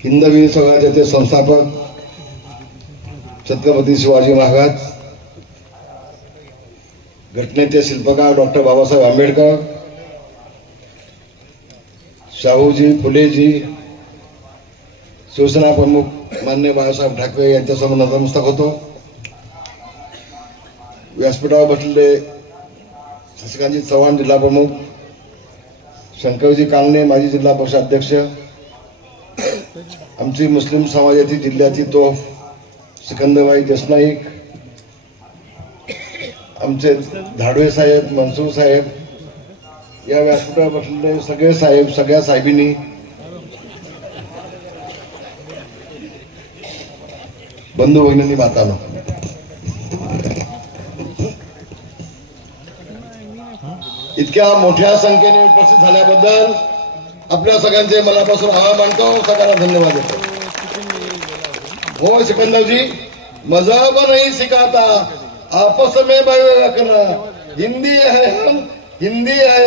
हिंदवी समाजाचे संस्थापक छत्रपती शिवाजी महाराज, घटनेचे शिल्पकार डॉक्टर बाबासाहेब आंबेडकर, शाहूजी, फुलेजी, शिवसेना प्रमुख मान्य बाळासाहेब ठाकरे यांच्यासमोर नतमस्तक होतो. व्यासपीठावर बसलेले शशिकांतजी चव्हाण जिल्हा प्रमुख, शंकरजी कालने माजी जिल्हा परिषद अध्यक्ष, आमची मुस्लिम समाजाची जिल्ह्याची तोफ सिकंदरबाई देशनाईक, आमचे धाडवे साहेब, मनसूर साहेब, या व्यासपीठावर बसलेले सगळे साहेब, सगळ्या साहेबींनी, बंधू भगिनींनी, मातानो, इतक्या मोठ्या संख्येने उपस्थित झाल्याबद्दल आपल्या सगळ्यांचे मनापासून आभार मानतो, सगळ्यांना धन्यवाद देतो. हो सिकंदरजी, मजहब नहीं सिखाता, आपस में बैर रखना, हिंदी है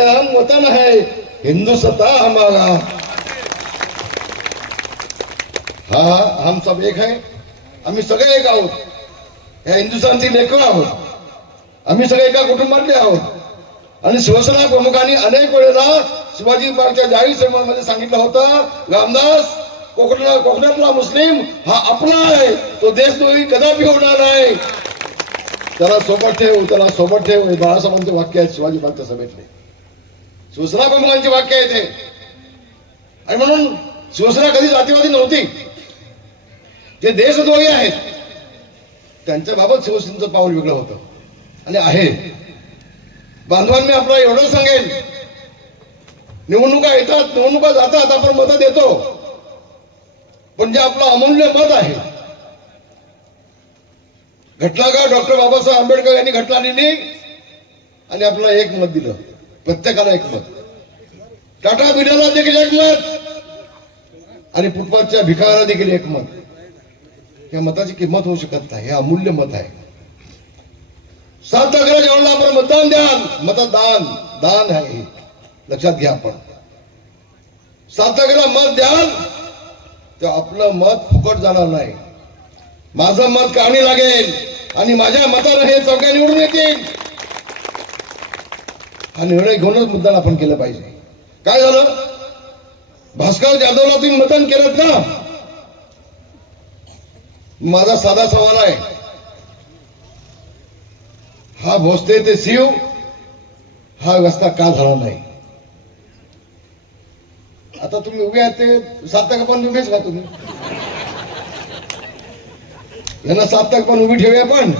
हम, वतन है हिंदुस्तान हमारा. हाँ, हम सब एक है, आम्ही सगळे एक आहोत. या हिंदुस्थानची लेकरं आहोत, आम्ही सगळे एका कुटुंबातले आहोत. आणि शिवसेना प्रमुखांनी अनेक वेळेला शिवाजी पार्कच्या जाहीर सभेमध्ये सांगितलं होतं, रामदास, कोकणातला मुस्लिम हा आपला आहे, तो देशद्रोही कदापि होणार नाही. त्याला सोबत ठेव, त्याला सोबत ठेव, हे बाळासाहेबांचे वाक्य आहे शिवाजी पार्कच्या सभेतले, शिवसेना प्रमुखांचे वाक्य आहे ते. आणि म्हणून शिवसेना कधी जातीवादी नव्हती. जे देशद्रोही आहेत त्यांच्या बाबत शिवसेनेचं पाऊल वेगळं होतं आणि आहे. बांधवांनी आपला एवढं सांगेल, निवडणुका येतात, निवडणुका जातात, आपण मतं देतो, पण जे आपलं अमूल्य मत आहे, घटनाकार डॉक्टर बाबासाहेब आंबेडकर यांनी घटना लिहिली आणि आपल्याला एक मत दिलं, प्रत्येकाला एक मत. टाटा बिर्लाला देखील एक मत आणि फुटपाथच्या भिकाऱ्याला देखील एक मत. या मताची किंमत होऊ शकत नाही, हे अमूल्य मत आहे. 7 अकराच्या वेळेला आपण मतदान द्याल, मतदान दान आहे, लक्षात घ्या. आपण 7 अकरा मत द्याल तर आपलं मत फुकट जाणार नाही. माझं मत कामी लागेल आणि माझ्या मतानं हे चौघे निवडून येतील. हा निर्णय घेऊनच मतदान आपण केलं पाहिजे. काय झालं, भास्कर जाधवला तुम्ही मतदान केलं ना. माझा साधा सवाल आहे, हा भोसले ते शिव हा रस्ता का झाला नाही? आता तुम्ही उभे आहात ते 7 पण उभेच का तुम्ही? यांना 7 पण उभी ठेवूया, पण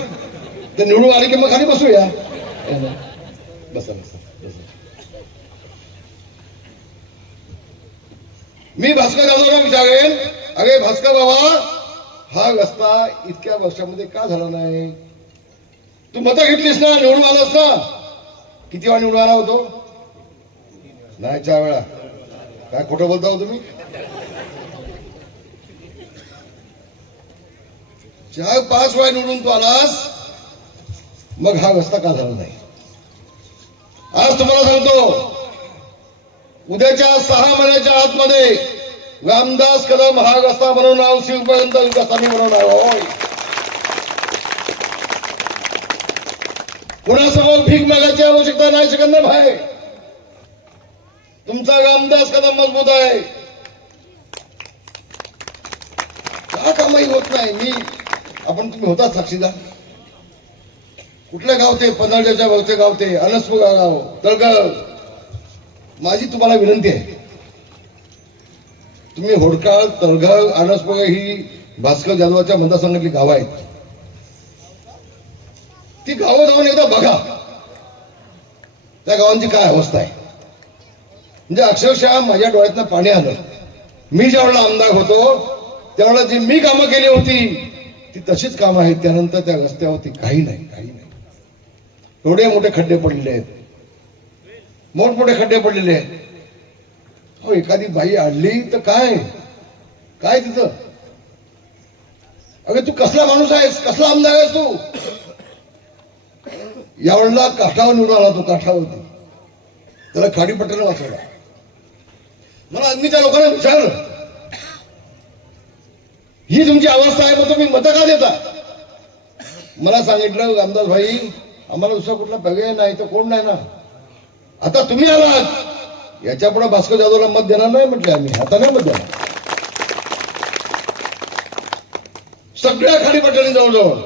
ते निवडून आले की मग खाली बसूया. बसा बसा. मी भास्कर जाधवला विचारेन, अरे भास्कर बाबा, हा रस्ता इतक्या वर्षामध्ये का झाला नाही? तू मतं घेतलीस ना, निवडून आलास ना. किती वेळा निवडून आला होतो? नाही, 4 वेळा. काय खोटं बोलता हो तुम्ही? 4-5 वेळा निवडून तू आलास, मग हा रस्ता का झाला नाही? आज तुम्हाला सांगतो, उद्याच्या 6 महिन्याच्या आतमध्ये रामदास कदम हा रस्ता बनवणार, शिवपर्यंत विकासाने बनवणार. होय, कुणासमोर भीक मागायची आवश्यकता नाही सिकंदर भाई. तुमचा रामदास कदम मजबूत आहे. का कामही होत नाही? आपण तुम्ही होता साक्षीदार. कुठलं गाव ते? पन्हाळ्याच्या वरचे गाव ते, अनसपुरा गाव, तळगाव. माझी तुम्हाला विनंती आहे, तुम्ही होडकाळ, तळगाव, अनसपुरा ही भास्कर जाधवाच्या मतदारसंघातली गावं आहेत. ती गावं जाऊन एकदा बघा, त्या गावांची काय अवस्था आहे. म्हणजे अक्षरशः माझ्या डोळ्यातनं पाणी आलं. मी ज्यावेळेला आमदार होतो त्यावेळेला जी मी कामं केली होती ती तशीच कामं आहेत. त्यानंतर त्या रस्त्यावरती काही नाही. एवढे मोठे खड्डे पडलेले आहेत, मोठमोठे खड्डे पडलेले आहेत. हो, एखादी बाई आणली तर काय तिथं? अगं तू कसला माणूस आहेस, कसला आमदार आहेस तू? यावेळेला काठावर निवडून आला तो, काठावरती. त्याला खाडीपट्ट्यानं वाचवला. मला अग्नीच्या लोकांना विचारलं, ही तुमची अवस्था आहे, मग तुम्ही मतं का देता? मला सांगितलं रामदास भाई आम्हाला दुसरा कुठला पर्याय नाही तर कोण नाही ना. आता तुम्ही आलात याच्या पुढे भास्कर जाधवला मत देणार नाही म्हटलं आम्ही, आता नाही मत देणार. सगळ्या खाडीपट्ट्याने जवळजवळ.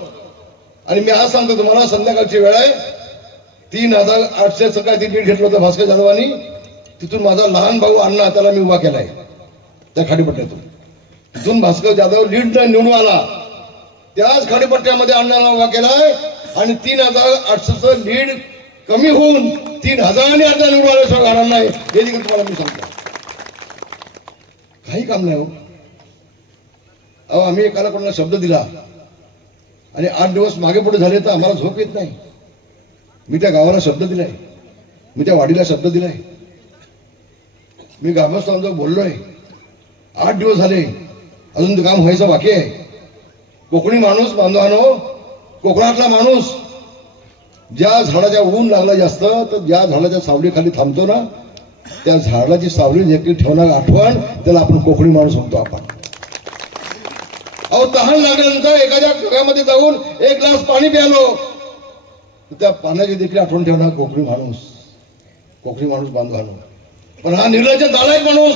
आणि मी आज सांगतो तुम्हाला, संध्याकाळची वेळ आहे, 3800 सकाळी लीड घेतलं होतं भास्कर जाधवांनी. तिथून माझा लहान भाऊ अण्णा त्याला मी उभा केलाय त्या खाडीपट्ट्यातून. तिथून भास्कर जाधव लीड निवडून आला, त्याच खाडीपट्ट्यामध्ये अण्णाला उभा केलाय. आणि 3800 लीड कमी होऊन 3000 अण्णा निवडून आल्याशिवाय घरात नाही, हे देखील तुम्हाला मी सांगतो. काही काम नाही हो. अहो आम्ही एकाला कोणाला शब्द दिला आणि 8 दिवस मागे पुढे झाले तर आम्हाला झोप येत नाही. मी त्या गावाला शब्द दिलाय, मी त्या वाडीला शब्द दिलाय, मी ग्रामस्थांजवळ बोललोय. 8 दिवस झाले, अजून काम व्हायचं बाकी आहे. कोकणी माणूस बांधवानो, कोकणातला माणूस ज्या झाडाच्या ऊन लागला जास्त तर ज्या झाडाच्या सावलीखाली थांबतो ना, त्या झाडाची सावली देखील ठेवणार आठवण, त्याला आपण कोकणी माणूस म्हणतो आपण. अहो तहान लागल्यानंतर एखाद्या घरामध्ये जाऊन 1 ग्लास पाणी प्यालो, त्या पाण्याची देखील आठवण ठेवणार कोकणी माणूस, कोकणी माणूस बांधवानो. पण हा निर्लज्ज नालायक माणूस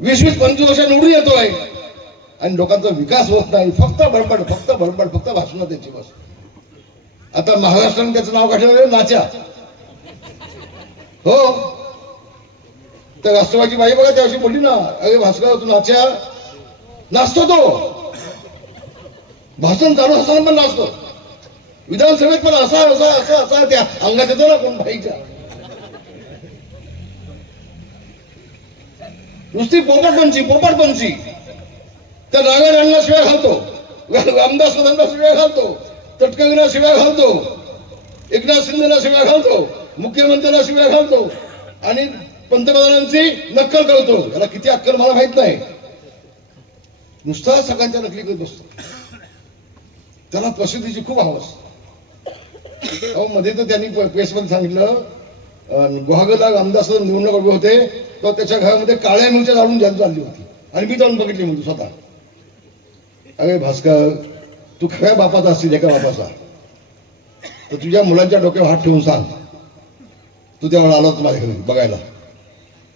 20-25 वर्ष निवडून येतोय आणि लोकांचा विकास होत नाही. फक्त बडबड, फक्त बडबड, फक्त भाषण त्याची बस. आता महाराष्ट्राने त्याचं नाव काढलं नाच्या. हो, तर राष्ट्रवादी बाई बघा त्याविषयी बोलली ना, अरे भास्कर तू नाच्या, नाचतो तो. भाषण चालू असताना पण नाचतो, विधानसभेत पण असा असा असा असा त्या अंगात येतो ना कोण भाईच्या. नुसती पोपटपंची त्या नागाऱ्यांना शिवाय घालतो, रामदास कदमला शिवाय घालतो, तटकरीला शिवाय घालतो, एकनाथ शिंदेला शिवाय घालतो, मुख्यमंत्र्याला शिवाय घालतो आणि पंतप्रधानांची नक्कल करतो. याला किती अक्कल मला माहित नाही. नुसता सगळ्यांच्या नकली करत बसतो. त्याला प्रसिद्धीची खूप हवस. अहो मध्ये तर त्यांनी प्रेसमध्ये सांगितलं गुहागरला रामदास निवडणूक उभे होते तर त्याच्या घरामध्ये काळ्या मिरच्या जाळून चालली होती आणि मी जाऊन बघितली म्हणतो स्वतः. अरे भास्कर तू खऱ्या बापाचा असतील, एका बापाचा, तर तुझ्या मुलांच्या डोक्यावर हात ठेवून सांग तू त्यावेळेला आला होता माझ्या घरी बघायला.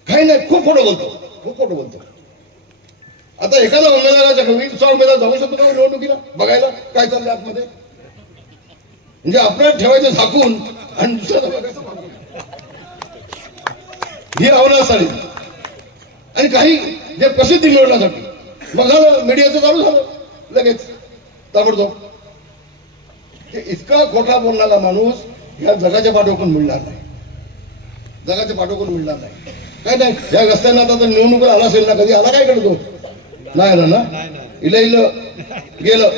काही नाही, खूप खोटं बोलतो, खूप खोटं बोलतो. आता एखादा उमेदवाराच्या घरी दुसरा उमेदवार जाऊ शकतो का निवडणुकीला बघायला काय चाललंय आतमध्ये? म्हणजे आपल्याला ठेवायचं झाकून आणि दुसऱ्याला बघायचं भागून. ही अवनासाळी. आणि काही जे प्रसिद्धी मिळवण्यासाठी मग झालं मीडियाचं चालू झालं लगेच ताबडतोब. इतका खोटा बोलणारा माणूस या जगाच्या पाठोकून मिळणार नाही, जगाच्या पाठोकून मिळणार नाही. काय नाही, या रस्त्यांना आता निवडणुकीला आला असेल ना, कधी आला काय करतो नाही आला ना, इलं गेलं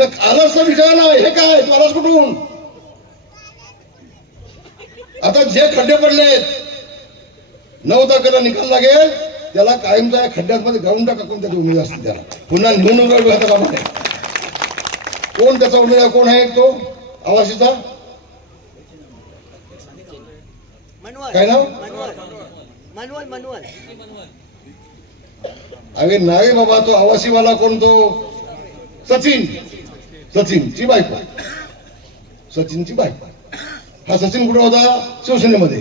आलाच तर विचार ना, हे काय तू आलास कुठून? आता जे खड्डे पडलेत 9 तारखेला निकाल लागेल, त्याला कायमचा खड्ड्यांमध्ये घालून टाका. कोण त्याचे उमेदवार असतील त्याला पुन्हा निवडणुकीवर घेता कामा नये. कोण त्याचा उमेदवार कोण आहे? तो आवासीचा काय नाव? अरे नाही बाबा, तो आवासीवाला कोण? तो सचिनची बायको, सचिनची बायको. हा सचिन कुठे होता? शिवसेनेमध्ये.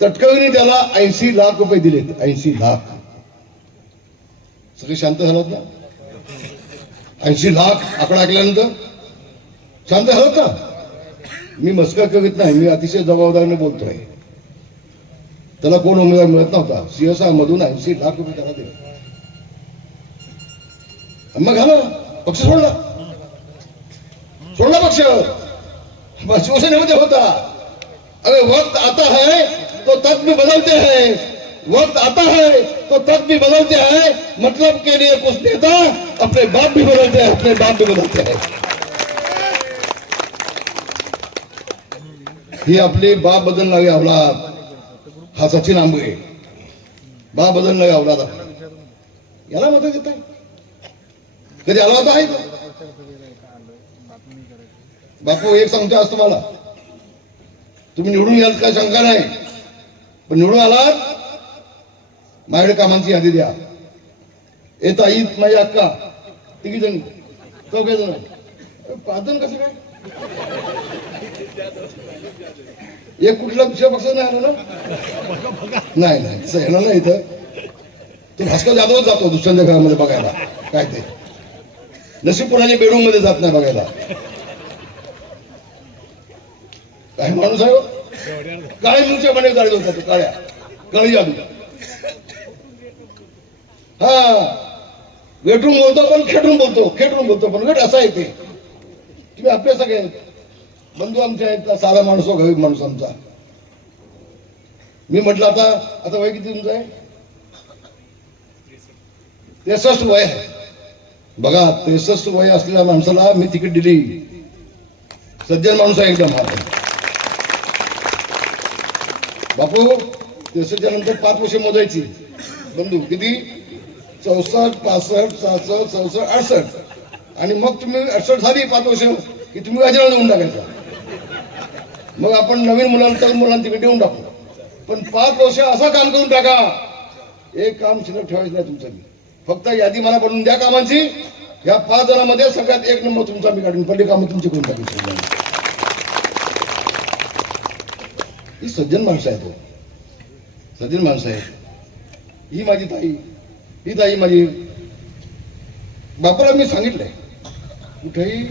तटकरीने त्याला 80 लाख रुपये दिलेत, 80 लाख. सगळे शांत झालात ना? 80 लाख आकडा ऐकल्यानंतर शांत झालात ना? मी मस्कर करीत नाही, मी अतिशय जबाबदारीने बोलतोय. त्याला कोण उमेदवार मिळत नव्हता, CSR मधून 80 लाख रुपये त्याला दिले. मग झालं, पक्ष सोडला पक्ष, शिवसेनेमध्ये होता. अरे वक्त आता है तो तक भी बदलते हैं, वक्त आता है तो तक भी बदलते हैं. मतलब के लिए कुछ नेता अपने बाप भी बदलते हैं, अपने बाप भी बदलते हैं. ही आपली बाप बदलणारी अवलाद. हा सचिन आंबळे बाप बदलणारी अवलाद याला मत देत आहे. कधी आला होता आहे का? बापू एक सांगतो आज तुम्हाला, तुम्ही निवडून याल काय शंका नाही, पण निवडून आलात माझ्याकडे कामांची यादी द्या. येत आई माझी अक्का तिघी जण चौघे जण 5 जण कसं काय एक कुठला दुसऱ्या पक्ष नाही आला ना. नाही नाही तसं येणार नाही इथं. तो भास्कर जाधवच जातो दुसऱ्यांच्या घरामध्ये बघायला काय ते. नशीब कोणाच्या बेडरूम मध्ये जात नाही बघायला. काय माणूस आहे काळे मुंगच्या म्हणे गाडी होता काळ्या काळी जादू. हा बेडरूम बोलतो पण खेटून बोलतो पण गट असा येते. तुम्ही आपले सगळे बंधू आमचे आहेत साधा माणूस गरीब माणूस आमचा. मी म्हटलं आता वय किती तुमचं आहे 63 वय आहे. बघा 63 वय असलेल्या माणसाला मी तिकीट दिली. सज्जन माणूस आहे एकदम. बापू 63च्या नंतर 5 वर्ष मोजायची. बंधू किती 64 65 66 67 68 आणि मग तुम्ही 68 झाली 5 वर्ष की तुम्ही व्याजाला देऊन टाकायचा. मग आपण नवीन मुलांना तिकडे देऊन टाकू. पण 5 वर्ष असं काम करून टाका एक काम शिल्लक ठेवायचं नाही तुमचं. फक्त यादी मला बनवून द्या कामांची. या 5 जणांमध्ये सगळ्यात 1 नंबर तुमचा मी काढून पडली कामं तुमची करून टाकायची. ही सज्जन माणसं आहे. तो सज्जन माणसं आहे. ही माझी ताई ही ताई माझी. बापाला मी सांगितलंय कुठेही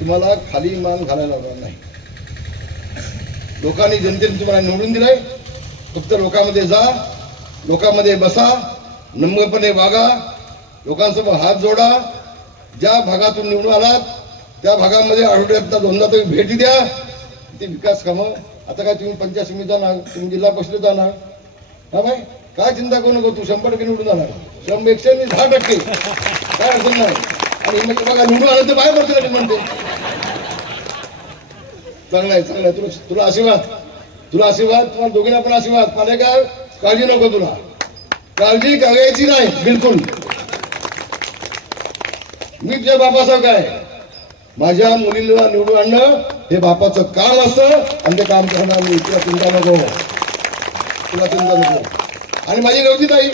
तुम्हाला खाली मान घालायला लावणार नाही. लोकांनी जनतेने तुम्हाला निवडून दिलंय. फक्त लोकांमध्ये जा लोकांमध्ये बसा नम्रपणे वागा लोकांसमोर हात जोडा. ज्या भागातून निवडून आलात त्या भागामध्ये आठवड्यातनं 2दा तरी भेटी द्या. ते विकास कामं. आता काय तुम्ही पंचायत समितीत जाणार तुम्ही जिल्हा परिषदेत जाणार हा भाई काय चिंता करू नको. तू 100% निवडून जाणार 110% काय अडचण नाही. आणि मग बघा निवडून आलं तर बाहेर पडते म्हणते. चांगलं आहे तुला आशीर्वाद तुम्हाला दोघींना पण आशीर्वाद. मला काय काळजी नको तुला काळजी करायची नाही बिलकुल. मी तुझ्या बापासारखं आहे. माझ्या मुलीला निवडून आणणं हे बापाचं काम असतं आणि ते काम करणार मी. तुला चिंता नको. आणि माझी गवती ताई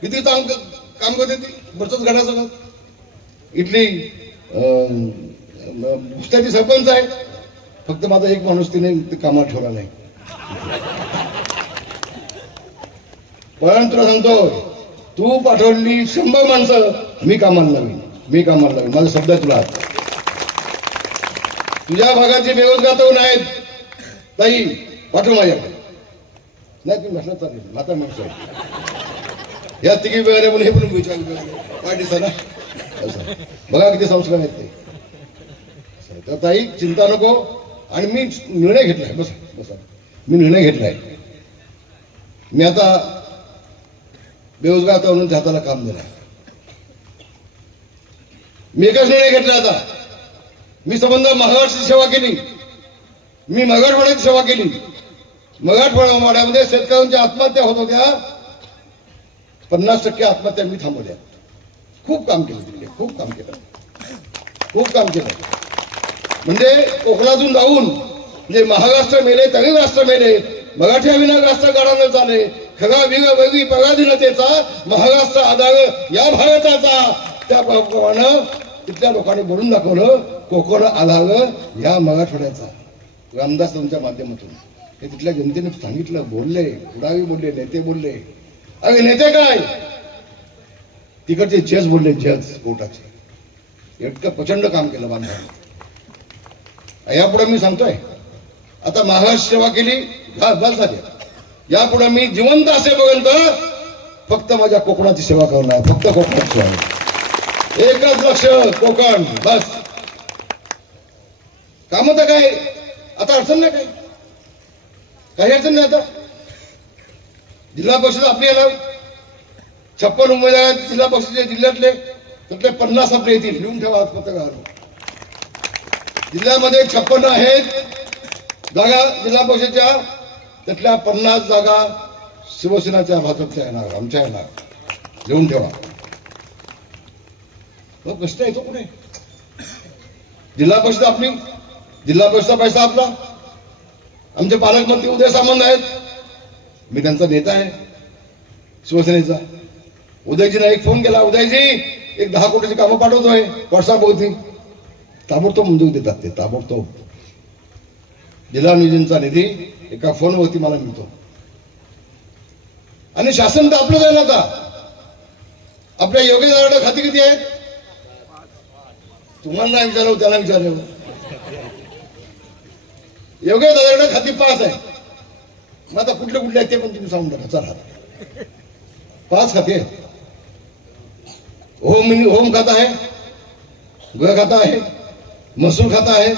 किती काम करते ती बचत गटाचं इथली पुस्तकाची सरपंच आहे. फक्त माझा एक माणूस तिने कामात ठेवला नाही. पण तुला सांगतो तू पाठवली 100 माणसं मी कामाला लावीन. माझा शब्द आहे तुला. तुझ्या भागाचे बेरोजगार तरुण आहेत ताई पाठव माझ्याकडे. नाही तुम्ही म्हटलं चालेल माता माणसं या तिघी वगैरे म्हणून हे पण विचार पार्टीचा ना. बघा किती संस्कार आहेत ते. तर ताई चिंता नको. आणि मी निर्णय घेतलाय बसा मी निर्णय घेतलाय. मी आता बेरोजगार तरुणांच्या हाताला काम देणार. मी एकच निर्णय घेतला. आता मी संबंध महाराष्ट्राची सेवा केली. मी मराठवाड्याची सेवा केली. मराठवाड्यामध्ये शेतकऱ्यांच्या आत्महत्या होत होत्या 50% आत्महत्या मी थांबवल्या. खूप काम केलं खूप काम केलं. म्हणजे कोकणातून जाऊन म्हणजे महाराष्ट्र मेले तरी राष्ट्र मेले. मराठ्या विना राष्ट्र गाडा न चाले. खरा वेगळी पराधीनतेचा महाराष्ट्र आधार या भारताचा. त्याप्रमाणे तिथल्या लोकांनी बोलून दाखवलं कोकण आधार या मराठवाड्याचा. रामदासांच्या माध्यमातून हे तिथल्या जनतेने सांगितलं. बोलले पुढारी बोलले नेते बोलले. अरे नेते काय तिकडचे जज बोलले. जज कोर्टाचे इतकं प्रचंड काम केलं बांधवांनी. यापुढे मी सांगतोय आता महाराष्ट्र सेवा केली बस झाली. यापुढे मी जिवंत असेपर्यंत फक्त माझ्या कोकणाची सेवा करणार. फक्त कोकणाची सेवा. एकच लक्ष कोकण बस. काम तर काय आता अडचण नाही. काही अडचण नाही. आता जिल्हा परिषद आपली येणार 56 उमेदवार जिल्हा परिषदेचे जिल्ह्यातले त्यातले 50 आपले येतील. लिहून ठेवा पत्रकार. जिल्ह्यामध्ये 56 आहेत जागा जिल्हा परिषदेच्या. त्यातल्या 50 जागा शिवसेनाच्या भाजपच्या येणार आमच्या येणार. लिहून ठेवा. प्रश्न येतो कुठे. जिल्हा परिषद आपली जिल्हा परिषदचा पैसा आपला. आमचे पालकमंत्री उदय सामंत आहेत. मी त्यांचा नेता आहे. शिवसेनेचा. उदयजीने एक फोन केला, उदयजी एक 10 कोटीची कामं पाठवतोय व्हॉट्सअप होती. ताबडतोब मंजूर देतात ते, ताबडतोब. जिल्हा नियोजनचा निधी एका फोनवरती मला मिळतो. आणि शासन तर आपलं जाईल. आता आपल्या योग्य खाती किती आहेत तुम्हाला नाही विचारलं, त्यांना विचारलं. योग्य दादाकडे खाती 5 आहे. मग आता कुठले कुठले आहेत ते पण तुम्ही सांगून टाका. चला 5 खाते आहेत. होम खाता आहे, गृह खाता आहे, महसूल खाता आहे.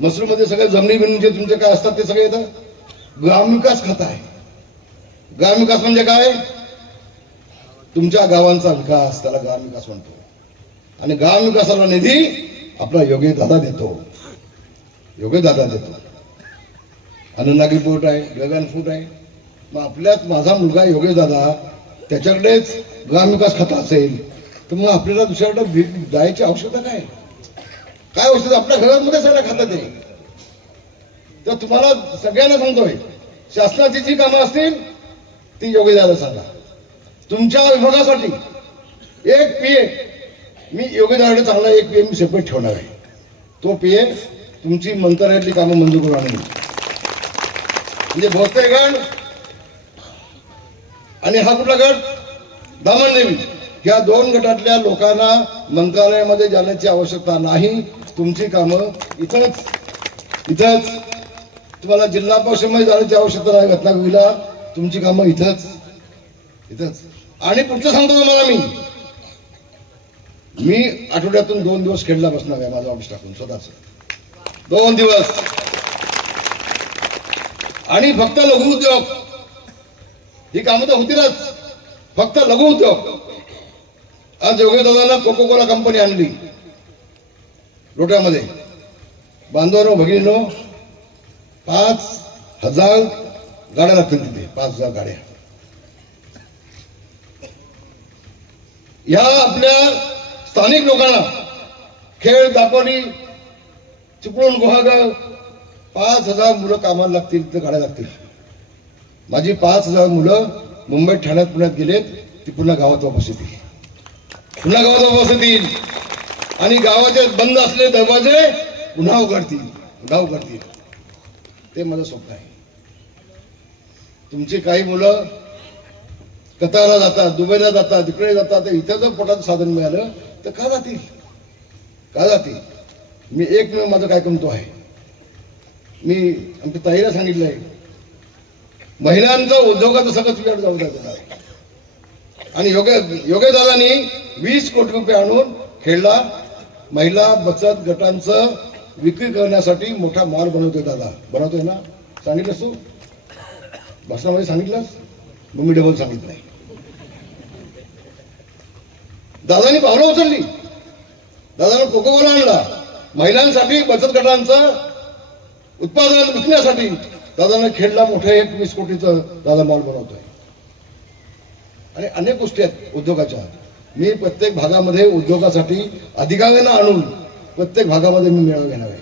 महसूल मध्ये सगळे जमिनी बिनीचे तुमचे काय असतात ते सगळे येतं. ग्रामविकास खाता आहे. ग्रामविकास म्हणजे काय? तुमच्या गावांचा विकास, त्याला ग्रामविकास म्हणतो. आणि ग्रामविकासाला निधी आपला योग्य दादा देतो. योग्य दादा देतो. अन्ननागी पोट आहे, गगन फूट आहे. मग आपल्यात माझा मुलगा योगेश दादा त्याच्याकडेच ग्रामविकास खाता असेल तर मग आपल्याला दुसऱ्याकडे जायची आवश्यकता काय? काय औषध आपल्या घरामध्ये सगळं खातं ते. तर तुम्हाला सगळ्यांना सांगतोय, शासनाची जी कामं असतील ती योग्य दादा सांगा. तुमच्या विभागासाठी एक पीए मी योग्य दादाकडे चांगला एक पीए मी सेपरेट ठेवणार आहे. तो पीए तुमची मंत्रालयातली कामं मंजूर करून आणून म्हणजे भोसले गड आणि हा कुठला गट दामनदेवी, या 2 गटातल्या लोकांना मंत्रालयामध्ये जाण्याची आवश्यकता नाही. तुमची कामं इथंच तुम्हाला जिल्हा परिषदेमध्ये जाण्याची आवश्यकता नाही. रत्नागिरीला तुमची कामं इथंच. आणि पुढचं सांगतो तुम्हाला, मी आठवड्यातून 2 दिवस खेळला बसणार आहे माझं ऑफिस टाकून स्वतःच 2 दिवस. आणि फक्त लघु उद्योग ही कामं तर होतीलच. फक्त लघु उद्योग. आज योगेश दादांना कोको कोला कंपनी आणली लोट्यामध्ये. बांधवांनो भगिनीनो 5,000 गाड्या लागतील तिथे. 5,000 गाड्या. या आपल्या स्थानिक लोकांना खेळ, दापोली, चिपळूण, गुहागर 5,000 मुलं कामाला लागतील, तर गाड्या लागतील. माझी 5,000 मुलं मुंबईत, ठाण्यात, पुण्यात गेलेत. ती पुन्हा गावात वापस येतील. आणि गावाचे बंद असलेले दरवाजे पुन्हा उघडतील. ते माझं स्वप्न आहे. तुमची काही मुलं कतारला जातात, दुबईला जातात, तिकडे जातात. इथं जर पोटाचं साधन मिळालं तर का जातील? मी एकमेव माझं काय कमतो आहे. मी आमच्या ताईला सांगितलंय, महिलांचं उद्योगाचं सगळं तुझ्याकडे जाऊ द्या. आणि योगेश दादांनी 20 कोटी रुपये आणून खेळला महिला बचत गटांचं विक्री करण्यासाठी मोठा मॉल बनवतोय. दादा बनवतोय ना, सांगितलंस तू भाषणामध्ये सांगितलंस, मग मी डबल सांगितलं नाही. दादानी पावलं उचलली. दादानं कोको कोला आणला. महिलांसाठी बचत गटांचं उत्पादन विकण्यासाठी दादानं खेळला मोठं 20 कोटीचं दादा मॉल बनवतोय. आणि अनेक गोष्टी आहेत उद्योगाच्या. मी प्रत्येक भागामध्ये उद्योगासाठी अधिकाऱ्यांना आणून प्रत्येक भागामध्ये मी मेळावा घेणार आहे.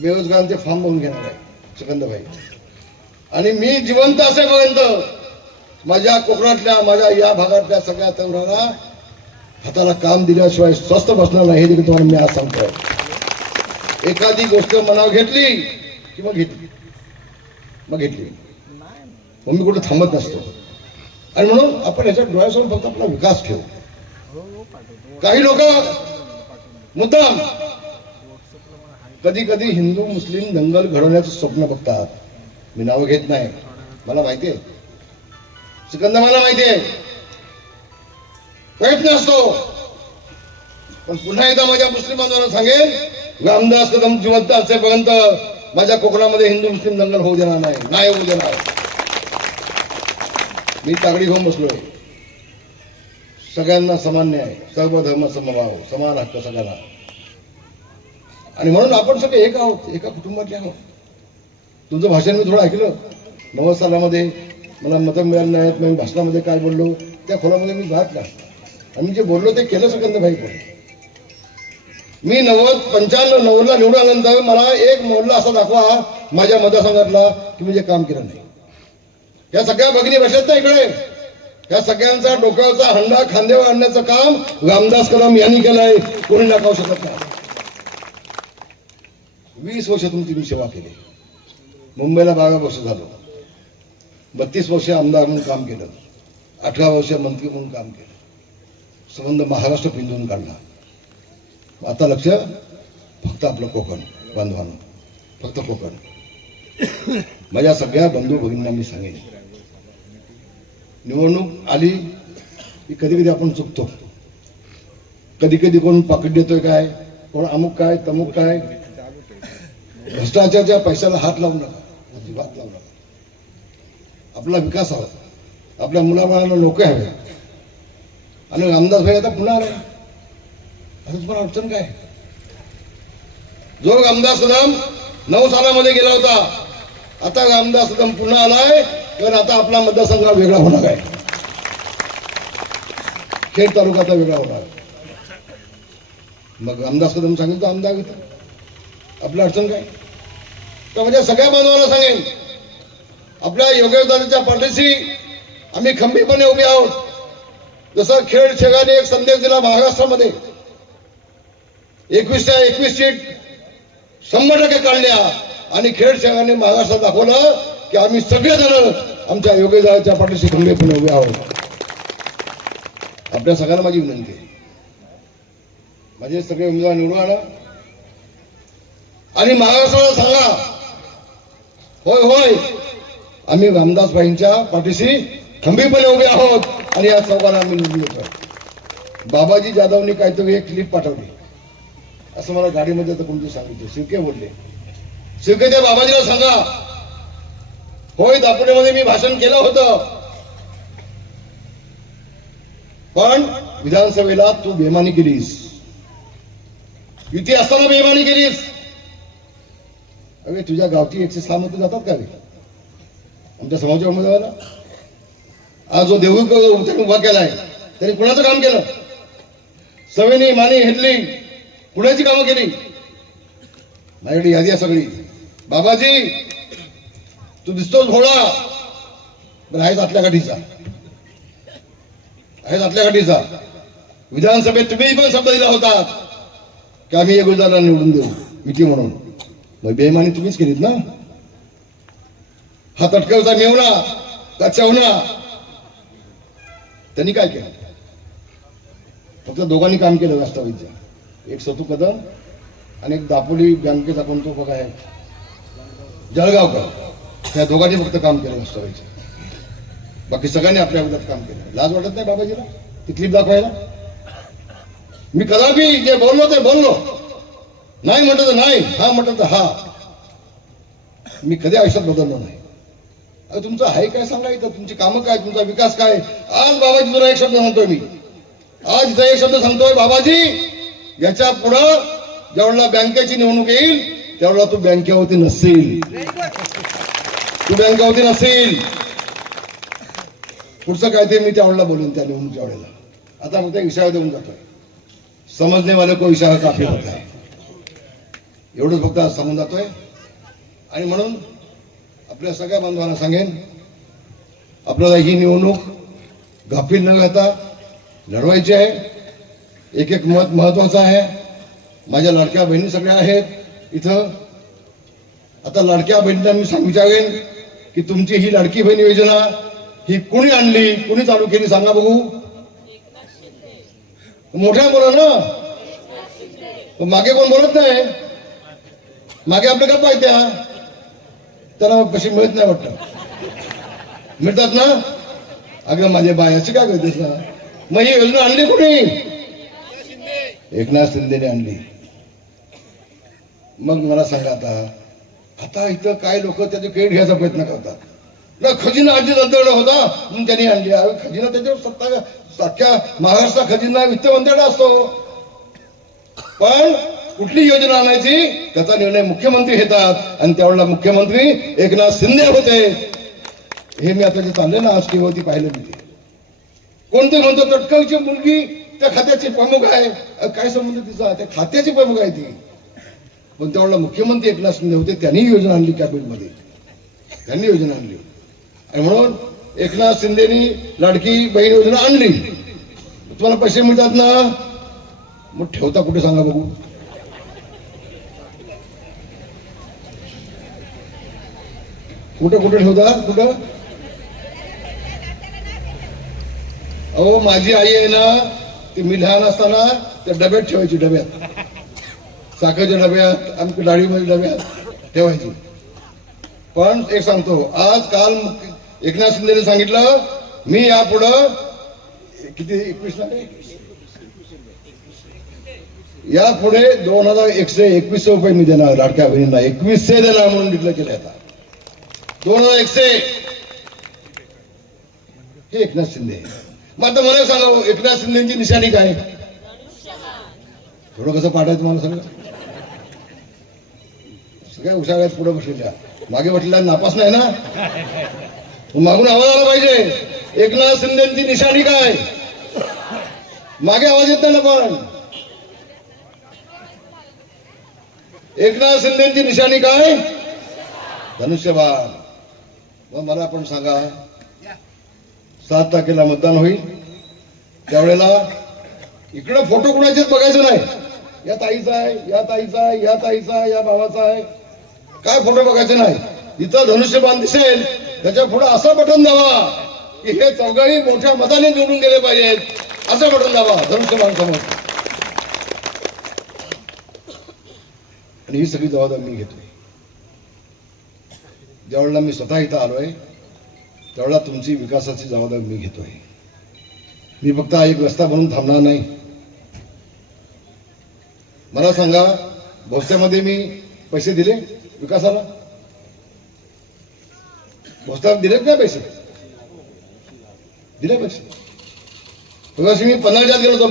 बेरोजगारांचे फॉर्म भरून घेणार आहे सुगंधभाई. आणि मी जिवंत असेपर्यंत माझ्या कोकणातल्या, माझ्या या भागातल्या सगळ्या तरुणांना हाताला काम दिल्याशिवाय स्वस्थ बसणार नाही. हे देखील तुम्हाला मी आज सांगतोय. एखादी गोष्ट मनावर घेतली की मग घेतली. मग मी कुठं थांबत नसतो. आणि म्हणून आपण याच्या डोळ्यासमोर फक्त आपला विकास ठेवू. काही लोक मुद्दाम कधी कधी हिंदू मुस्लिम दंगल घडवण्याचं स्वप्न बघतात. मी नावं घेत नाही, मला माहिती आहे. सिकंदर मला माहिती आहे. प्रयत्न असतो. पण पुन्हा एकदा माझ्या मुस्लिम बांधवांना सांगेन, रामदास कदम जिवंत असेपर्यंत माझ्या कोकणामध्ये हिंदू मुस्लिम दंगल होऊ देणार नाही होऊ देणार. मी तागडी घेऊन बसलोय. सगळ्यांना समान न्याय, सर्व धर्म समभाव, समान हक्क सगळ्यांना. आणि म्हणून आपण सगळे एक आहोत, एका कुटुंबातले आहोत. तुमचं भाषण मी थोडं ऐकलं 90 सालामध्ये. मला मतं मिळाली नाहीत. मी भाषणामध्ये काय बोललो त्या खोलामध्ये मी घातला. आणि जे बोललो ते केलं सिकंदरभाई कोण. मी 95-90ला निवडून आल्यानंतर मला एक मोहल्ला असा दाखवा माझ्या मतदारसंघातला की मी जे काम केलं नाही. या सगळ्या भगिनी बसल्यात ना इकडे. या सगळ्यांचा डोक्यावरचा हंडा खांद्यावर आणण्याचं काम रामदास कदम यांनी केलंय, कोणी नकावू शकत नाही. 20 वर्ष तुमची मी सेवा केली. मुंबईला 12 वर्ष झालो, 32 वर्ष आमदार म्हणून काम केलं, 18 वर्ष मंत्री म्हणून काम केलं, संबंध महाराष्ट्र पिंजून काढला. आता लक्ष फक्त आपलं कोकण बांधवानं, फक्त कोकण. माझ्या सगळ्या बंधू भगिनींना मी सांगेन, निवडणूक आली की कधी कधी आपण चुकतो, कधी कधी कोण पाकिट देतोय काय, कोण अमुक काय तमुक काय. भ्रष्टाचाराच्या पैशाला हात लावू नका, हात लावू नका. आपला विकास हवा, आपल्या मुलाबाळांना नोकरी हवे. आणि रामदास भाई आता पुन्हा आला, आता तुम्हाला अडचण काय? जो रामदास कदम 9 सालामध्ये गेला होता, आता रामदास कदम पुन्हा आलाय, तर आता आपला मतदारसंघ वेगळा होणार आहे, खेड तालुक्याचा वेगळा होणार. मग रामदास कदम सांगेल तर आमदार घेतो, आपलं अडचण काय? तर म्हणजे सगळ्या बांधवांना सांगेन, आपल्या योगदानाच्या पाठीशी आम्ही खंबीरपणे उभे आहोत. जसं खेड शेगाने एक संदेश दिला महाराष्ट्रामध्ये, 21च्या 21 सीट 100% काढल्या आणि खेड शेगाने महाराष्ट्रात दाखवलं की आम्ही सगळेजण आमच्या योगदानाच्या पाठीशी खंबीरपणे उभे आहोत. आपल्या सगळ्यांना माझी विनंती आहे, माझे सगळे उमेदवार निवडून आणा आणि महाराष्ट्राला सांगा, होय होय आम्ही रामदास भाईंच्या पाठीशी खंबीरपणे उभे आहोत आणि या चौघांना आम्ही निवडून येतोय. बाबाजी जाधवनी काहीतरी एक क्लिप पाठवली, असं मला गाडीमध्ये तर कोणते सांगितले, शिर्के बोलले. शिर्के त्या बाबाजीला सांगा, होय दापोलीमध्ये मी भाषण केलं होतं, पण विधानसभेला तू बेमानी केलीस, युती असताना बेमानी केलीस. अरे तुझ्या गावठी 106 मध्ये जातात का रे आमच्या समाजाच्या उमेदवाराला? आज जो देऊ त्याने उभा केलाय त्यांनी कुणाचं काम केलं? सवयनी मानी घेतली, कुणाची कामं केली? माझ्याकडे यादी आहे सगळी. बाबाजी तू दिसतोस भोळा, पण आहेच आतल्या गाठीचा, आहेच आतल्या गाठीचा. विधानसभेत तुम्ही पण शब्द दिला होता की आम्ही एक गुजराला निवडून देऊ युती म्हणून, मग बेईमानी तुम्हीच केलीत ना. हा तटकरचा मेवणा का चवणा त्यांनी काय केलं? फक्त दोघांनी काम केलं राष्ट्रवादीच्या, एक सतू कदम आणि एक दापोली बँकेचा कोण तो बघा आहे जळगावकर, त्या दोघांनी फक्त काम केलं राष्ट्रवादीचं. बाकी सगळ्यांनी आपल्या विरोधात काम केलं. लाज वाटत नाही बाबाजीला ती क्लिप दाखवायला? मी कदापि जे बोललो ते बोललो, नाही म्हटलं तर नाही, हा म्हटलं तर हा. मी कधी आयुष्यात बदललो नाही. अरे तुमचं आहे काय सांगायचं, तुमची कामं काय, तुमचा विकास काय? आज बाबाजी तुला एक शब्द सांगतोय मी, आज इथं एक शब्द सांगतोय, बाबाजी याच्या पुढं ज्यावेळेला बँकेची निवडणूक येईल त्यावेळेला तू बँकेवरती नसेल, तू बँकेवरती नसेल. पुढचं काय ते मी त्यावेळेला बोलून त्या निवडणुकीच्या वेळेला. आता फक्त इशारा देऊन जातोय, समजणे वाले को इशारा काफी होता है, एवढंच फक्त आज सांगून जातोय. आणि म्हणून आपल्या सगळ्या बांधवांना सांगेन, आपल्याला ही निवडणूक गाफील न घेता लढवायची आहे. एक एक मत महत्वाचं आहे. माझ्या लाडक्या बहिणी सगळ्या आहेत इथं. आता लाडक्या बहिणींना मी विचारेन की तुमची ही लाडकी बहीण योजना ही कुणी आणली, कुणी चालू केली सांगा बघू. मोठ्या बोला ना, मागे कोण बोलत नाही, मागे आपल्या गप्पा आहेत त्या, त्याला कशी मिळत नाही वाटतं, मिळतात ना. अगं माझे बायाची काय करतेस ना. मग ही योजना आणली कुणी? एकनाथ शिंदेने आणली. मग मला सांगा आता इथं काय लोक त्याचे क्रेडिट घ्यायचा प्रयत्न करतात ना. खजिना आधी रद्द होता म्हणून त्यांनी आणली. खजिना त्याच्यावर सत्ता अख्ख्या महाराष्ट्र खजिना वित्त मंत्र्याला असतो. पण कुठली योजना आणायची त्याचा निर्णय मुख्यमंत्री घेतात आणि त्यावेळेला मुख्यमंत्री एकनाथ शिंदे होते. हे मी आता जे चालले ना आज टीव्हीवरती पाहिलं मी. कोणते म्हणतो तटकरची मुलगी त्या खात्याची प्रमुख आहे. काय संबंध तिचा, त्या खात्याची प्रमुख आहे ती. पण त्यावेळेला मुख्यमंत्री एकनाथ शिंदे होते, त्यांनी योजना आणली कॅबिनेटमध्ये, त्यांनी योजना आणली. आणि म्हणून एकनाथ शिंदेनी लाडकी बहीण योजना आणली, तुम्हाला पैसे मिळतात ना, मग ठेवता कुठे सांगा बघू? कुठं कुठं ठेवता? कुठं? अहो माझी आई आहे ना, ती मी लहान असताना त्या डब्यात ठेवायची, डब्यात, साखरेच्या डब्यात, आमच्या डाळीमध्ये डब्यात ठेवायची. पण एक सांगतो, आज काल एकनाथ शिंदेने सांगितलं, मी यापुढं किती 21 यापुढे 2121 रुपये मी देणार लाडक्या बहिणींना, 2100 देणार म्हणून डिक्लेअर केलं. आता 2100 हे एकनाथ शिंदे. मग आता मला सांगा, एकनाथ शिंदेची निशाणी काय? थोडं कसं पाठायचं मला सगळं? सगळ्या उशाळ्यात पुढे बसलेल्या, मागे बसलेल्या नापास नाही ना, मागून आवाज आला पाहिजे. एकनाथ शिंदेची निशाणी काय? मागे आवाज येत नाही ना. पण एकनाथ शिंदेची निशाणी काय? धनुष्यबाण. मग मला पण सांगा, 7 तारखेला मतदान होईल, त्यावेळेला इकडं फोटो कुणाचेच बघायचं नाही. या ताईचा आहे, या ताईचा आहे, या ताईचा आहे, या भावाचा आहे, काय फोटो बघायचे नाही. इथं धनुष्यबाण दिसेल, त्याच्या पुढे असं बटन दाबा की हे चौघही मोठ्या मताने निवडून गेले पाहिजेत, असं बटन दाबा धनुष्यबाण समोर. आणि ही सगळी जबाबदारी मी घेतोय. ज्यावेळेला मी स्वतः इथं आलोय, त्यावेळेला तुमची विकासाची जबाबदारी मी घेतोय. मी फक्त एक रस्ता बनवून थांबणार नाही. मला सांगा, भोसऱ्यामध्ये मी पैसे दिले विकासाला? भोसऱ्यात दिलेत नाही पैसे? दिले पैसे. मी पन्हाळ्यात गेलो होतो.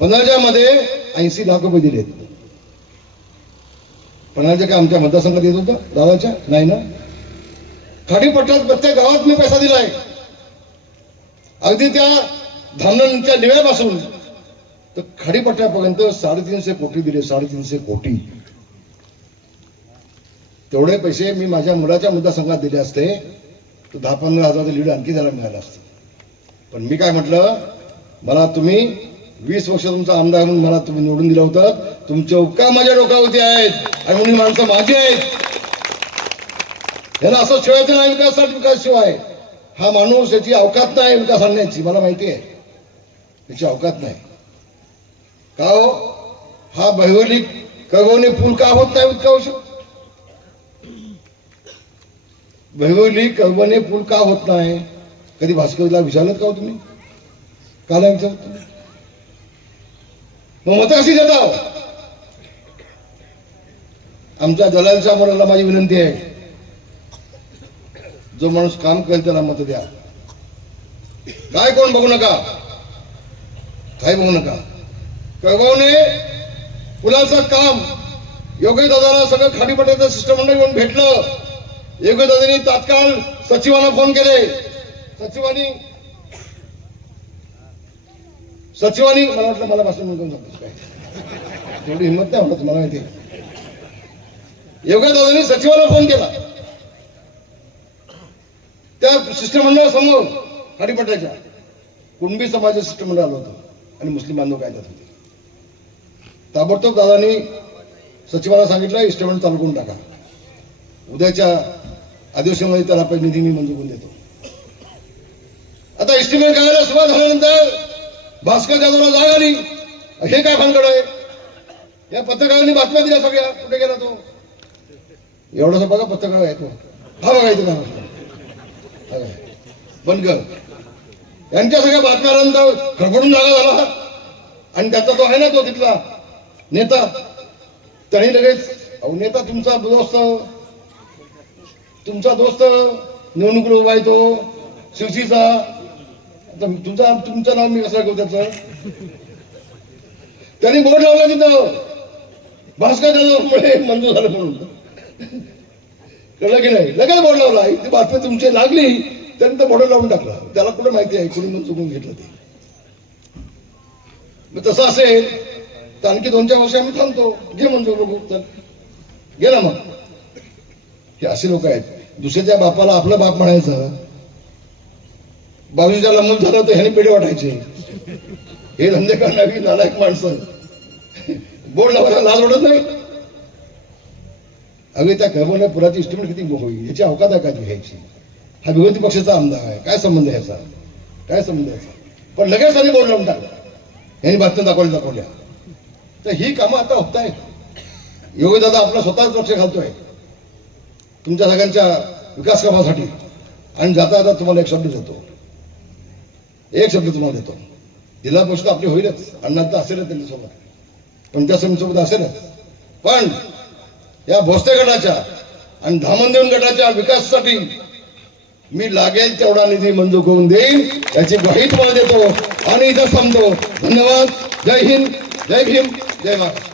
पन्हाळ्यामध्ये 80 लाख रुपये दिलेत. पन्हाळ्याच्या काय आमच्या मतदारसंघात येत होतं दादाच्या? नाही ना. खाडीपट्ट्यात प्रत्येक गावात मी पैसा दिलाय. अगदी त्या धामणच्या निव्यापासून तर खाडीपट्ट्यापर्यंत 350 कोटी दिले. 350 कोटी. तेवढे पैसे मी माझ्या मुलाच्या मतदारसंघात दिले असते तर 10-15 हजाराचं लीड आणखी त्याला मिळालं असतं. पण मी काय म्हटलं, मला तुम्ही 20 वर्ष तुमचा आमदार म्हणून मला तुम्ही निवडून दिलं होतं, तुमचे उपकार माझ्या डोक्यावरती आहेत आणि म्हणून माणसं माझी आहेत. याला असं शिवायचं नाही विकासासाठी. विकास शिवाय हा माणूस, याची अवकात नाही विकास आणण्याची, मला माहिती आहे याची अवकात नाही. का हो? हा भौगोलिक कळवणे पूल का होत नाही इतका वर्ष? भौगोलिक कळवणे पूल का होत नाही? कधी भास्करला विचारलं का हो तुम्ही? का नाही विचारत तुम्ही? मग मतं कशी देता? आमच्या जलालच्या मुलाला माझी विनंती आहे, जो माणूस काम करेल त्याला मत द्या. काय कोण बघू नका, काय बघू नका. कळवणे पुलाचं काम योगी दादाला सगळं खाडीपट्ट्याचं सिस्टम मंडळ येऊन भेटलं. योगी दादांनी तात्काळ सचिवांना फोन केले. सचिवांनी मला वाटलं मला भाषण म्हणून सांगतोस काय, तेवढी हिंमत नाही होत मला माहिती. योगी दादांनी सचिवाला फोन केला. त्या शिष्टमंडळा समोर खाडीपट्ट्याच्या कुणबी समाजाचं शिष्टमंडळ आलं होतं आणि मुस्लिम बांधव काय जात होते. ताबडतोब दादांनी सचिवाला सांगितलं, शिष्टमंडळ चालू करून टाका. उद्याच्या अधिवेशनामध्ये त्याला पैसे निधी मी मंजूर करून देतो. आता इस्टिमेट करायला सुरुवात झाल्यानंतर भास्कर जाधवला जाग आली, हे काय भानगड आहे? या पत्रकारांनी बातम्या दिल्या सगळ्या. कुठे गेला तो? एवढासा बघा पत्रकार आहे तो. हा बघा इथं काय बनकर यांच्या सगळ्या बातम्यानंतर खडबडून जागा झाला. आणि त्याचा तो आहे ना तो तिथला नेता, त्यांनी लगेच, अहो नेता तुमचा दोस्त निवडणुकीला उभा आहे तो शिवसीचा, तुमचं नाव मी कसं घेऊ त्याचं? त्यांनी बोर्ड लावला तिथं, भास्कर जाधवमुळे मंजूर झालं म्हणून. कळलं की नाही? लगेच बोर्ड लावला. ती बातमी तुमची लागली, त्यानंतर बोर्ड लावून टाकला. त्याला कुठे माहिती आहे कुणी मग चुकून घेतलं ते. मग तसं असेल तर आणखी 2-4 वर्ष आम्ही थांबतो. घे मंजूर बघू, चल गेला. मग हे असे लोक आहेत. दुसऱ्याच्या बापाला आपला बाप म्हणायचं, बाजूच्याला मूल झालं तर ह्याने पेढे वाटायचे. हे धंदे करणारी नालायक माणसं बोर्ड लावायला लाज वाटत नाही. अगदी त्या कर्मने पुराची इस्टिमेट किती होईल याची अवकात आहे का घ्यायची. हा विरोधी पक्षाचा आमदार आहे, काय संबंध आहे याचा, काय संबंध आहे याचा. पण लगेच आधी बोर्ड लावून टाकला, यांनी बातम्या दाखवल्या. तर ही कामं आता होत आहेत. योगी दादा आपला स्वतःच लक्ष घालतोय तुमच्या सगळ्यांच्या विकास कामासाठी. आणि जाता जाता तुम्हाला एक शब्द देतो, जिल्हा परिषद आपली होईलच, अण्णा तर असेलच त्यांच्यासोबत, पंचायत समितीसोबत असेलच. पण या भोसले गटाच्या आणि धामणदेव गटाच्या विकासासाठी मी लागेल तेवढा निधी मंजूर करून देईन याची ग्वाही तुम्हाला देतो आणि इथं थांबतो. धन्यवाद. जय हिंद, जय भीम, जय महाराष्ट्र.